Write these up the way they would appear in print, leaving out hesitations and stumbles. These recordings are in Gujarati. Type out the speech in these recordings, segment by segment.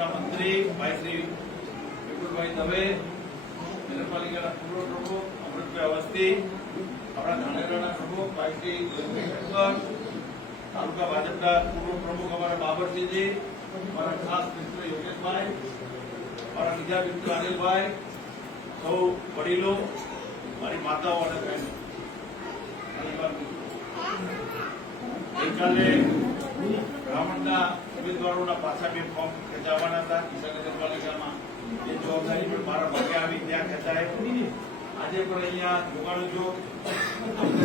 ભાજપના મંત્રી ભાઈ શ્રી વિપુલભાઈ દવે, નગરપાલિકાના પૂર્વ પ્રમુખ અમૃતભાઈ અવસ્થી, આપણા ધાનેરાના પ્રમુખ ભાઈ શ્રી શંકર, તાલુકા ભાજપના પૂર્વ પ્રમુખ અમારા બાબરસિંહજી, અમારા ખાસ મિત્ર યોગેશભાઈ, અમારા બીજા મિત્ર અનિલભાઈ, સૌ વડીલો, મારી માતાઓ અને બહેનો, ગઈકાલે બ્રાહ્મણના ઉમેદવારોના પાછા બે ફોર્મ ખેંચાવાના હતા નગરપાલિકામાં. એ જવાબદારી પણ મારા ભાગે આવી ત્યાં ખેંચાય. આજે પણ અહીંયા જોગાડું છું,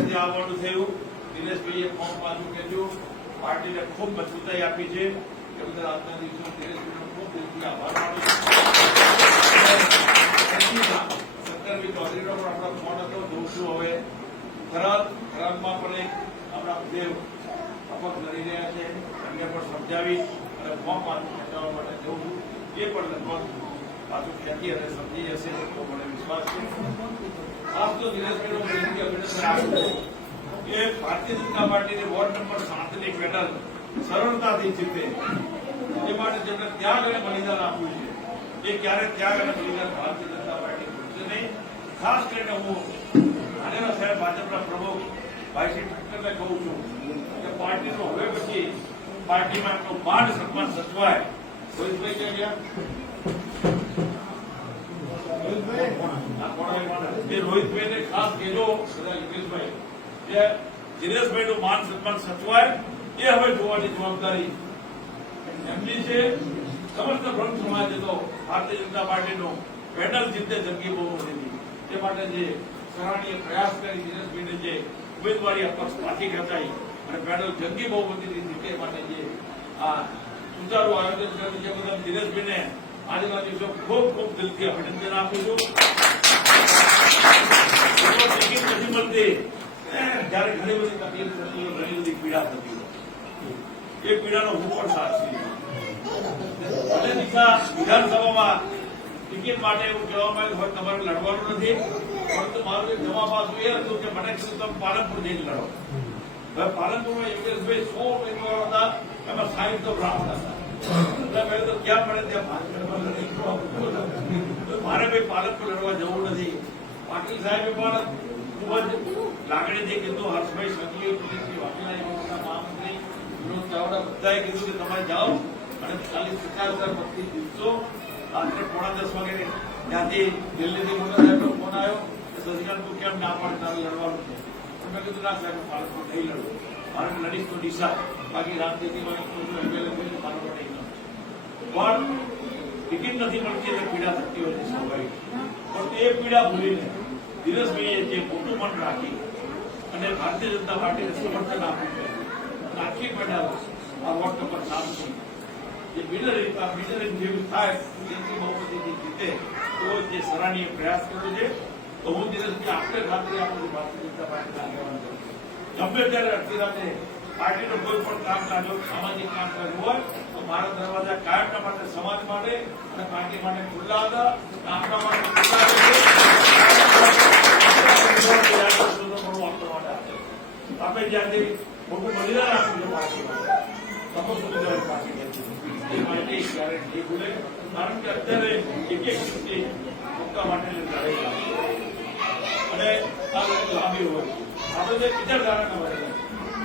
ત્યાં આવવાનું થયું. દિનેશભાઈએ ફોર્મ પાછું ખેંચ્યું, પાર્ટીને ખૂબ મજબૂતાઈ આપી છે. એ બધા આજના દિવસો દિનેશભાઈનો ખૂબ દિલથી આભાર માનું છું. 17મી ચૌધરીનો પણ આપણો ફોન હતો, જોઉં છું હવે ખરાબમાં પણ આપણા દેવ અપક કરી રહ્યા છે. એમને પણ સમજાવી અને ફોર્મ પાછું ખેંચવા માટે જવું છું. એ પણ લગભગ પાછું ખેંચી અને સમજી જશે તો મને વિશ્વાસ છે. ખાસ તો દિનેશભાઈનો વિનંતી અભિનંદન આપું કે ભારતીય જનતા પાર્ટીની વોર્ડ નંબર 7ની પેનલ સરળતાથી જીતે એ માટે જેમને ત્યાગ અને બલિદાન આપ્યું છે એ ક્યારે ત્યાગ અને બલિદાન ભારતીય જનતા પાર્ટી ભૂલશે નહીં. ખાસ કરીને હું ધાનેરા સાહેબ ભાજપના પ્રમુખ ભાઈ શ્રી ઠક્કરને કહું છું કે પાર્ટીનો હવે પછી પાર્ટીમાં એમનું માન સન્માન સચવાય. રોહિતભાઈ ક્યાં ગયા? રોહિતભાઈને ખાસ કહેજો યોગેશભાઈ કે દિનેશભાઈનું માન સન્માન સચવાય એ હવે જોવાની જવાબદારી એમની છે. સમસ્ત બ્રહ્મ સમાજે તો ભારતીય જનતા પાર્ટીનો પેનલ જીતે જંગી બહુમતીથી તે માટે જે સરાહનીય પ્રયાસ કરી દિનેશભાઈને જે ઉમેદવારી અપક્ષ પાછી ખેંચાઈ અને પેનલ જંગી બહુમતીથી જીતે માટે જે આ સુચારું આયોજન કર્યું છે બધા દિનેશભાઈને આજના દિવસો ખૂબ ખૂબ દિલથી અભિનંદન આપું છું. ટિકિટ નથી મળતી જયારે ઘણી બધી તકલીફ થતી હોય, ઘણી બધી પીડા થતી હોય, એ પીડાનો હું પણ સાથ છું. ભલે દિશા વિધાનસભામાં ટિકિટ માટે એવું કહેવામાં આવ્યું હોય તમારે લડવાનું નથી, પરંતુ મારું એક જવાબ પાછું એ હતું કે મને કીધું તમે પાલનપુર જઈને લડો. હવે પાલનપુરમાં યોગેશભાઈ 100 ઉમેદવારો હતા, એમાં 60 તો બ્રાહ્મણ હતા. એટલે તો ક્યાં મળે ત્યાં ભાજપમાં લડી મારે ભાઈ પાલનપુર લડવા જવું નથી. પાટીલ સાહેબે પણ ખૂબ જ લાગણીથી કીધું, હર્ષભાઈ સંઘવી, દિલીપજી વાઘેલા, મહામંત્રી વિનોદ ચાવડા બધાએ કીધું કે તમે જાઓ અને ખાલી 50,000 મતથી જીતશો. રાત્રે 9:30 વાગે ત્યાંથી દિલ્હીથી મોટા સાહેબનો ફોન આવ્યો કે સજ્જન તું કેમ ના પાડે તારે લડવાનું છે. મેં કીધું ના સાહેબ પાલનપુર નહીં લડવું, મારે લડીશ તો ડીસા, બાકી રાજનીતિમાં અવેલેબલ મારો નહીં. પણ ટિકિટ નથી મળતી એટલે પીડા થતી હોય છે સ્વાભાવિક, પણ એ પીડા ભૂલીને દિનેશભાઈએ જે મોટું મન રાખી અને ભારતીય જનતા પાર્ટીને સમર્થન આપ્યું છે. આખી પેનલ આ વોર્ડ નંબર 7 જે બિનહરીફ જેવી થાય તેથી બહુમતીથી જીતે તો જે સરાહનીય પ્રયાસ કર્યો છે. તો હું દિનેશભાઈ આપણે ખાતરી આપું છું ભારતીય જનતા પાર્ટીના આગેવાન તરીકે ગમે ત્યારે અડધી રાતે પાર્ટીનું કોઈ પણ કામકાજ હોય, સામાજિક કામકાજ હોય તો મારા દરવાજા કાયમના માટે સમાજ માટે અને પાર્ટી માટે ખુલ્લા હતા. આપણા માટે ખુલ્લા આપણે જ્યાંથી મોટું બલિદાન આપ્યું છે પાર્ટી માટે સમગ્ર પાર્ટી એ માટે ક્યારે નહીં ભૂલે. કારણ કે અત્યારે એક વ્યક્તિ મુક્કા માટે લડાઈ અને આ લડાઈ લાંબી હોય. આપણે જે વિચારધારાના વડેલા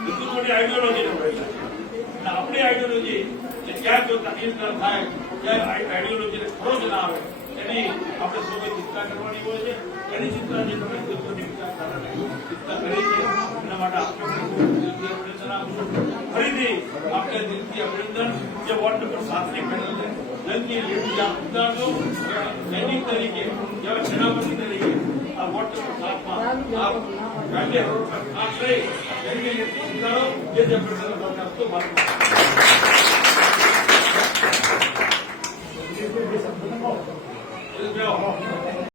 એટલી મોટી આઈડિયોલોજીને વડેલા અને આપણી આઈડિયોલોજી કે ક્યાં જો તકલીફ ન થાય ક્યાં આઈડિયોલોજીને ખરો જ ના આવે એની આપણે સૌએ ચિંતા કરવાની હોય છે. એની ચિંતા જે તમે વિચારધારાને ચિંતા કરી છે એના માટે આપણે દિલથી અભિનંદન આપશું. ફરીથી આપણે દિલથી અભિનંદન જે વોર્ડ નંબર 7ની પેનલ છે જંગી લીડ ઉતારજો. સૈનિક તરીકે સેનાપતિ તરીકે આ વોર્ડ નંબર 7માં આપ પહેલે કામ કરી જંગી લીડ ઉતારો જે પેનલ કરતો ભારત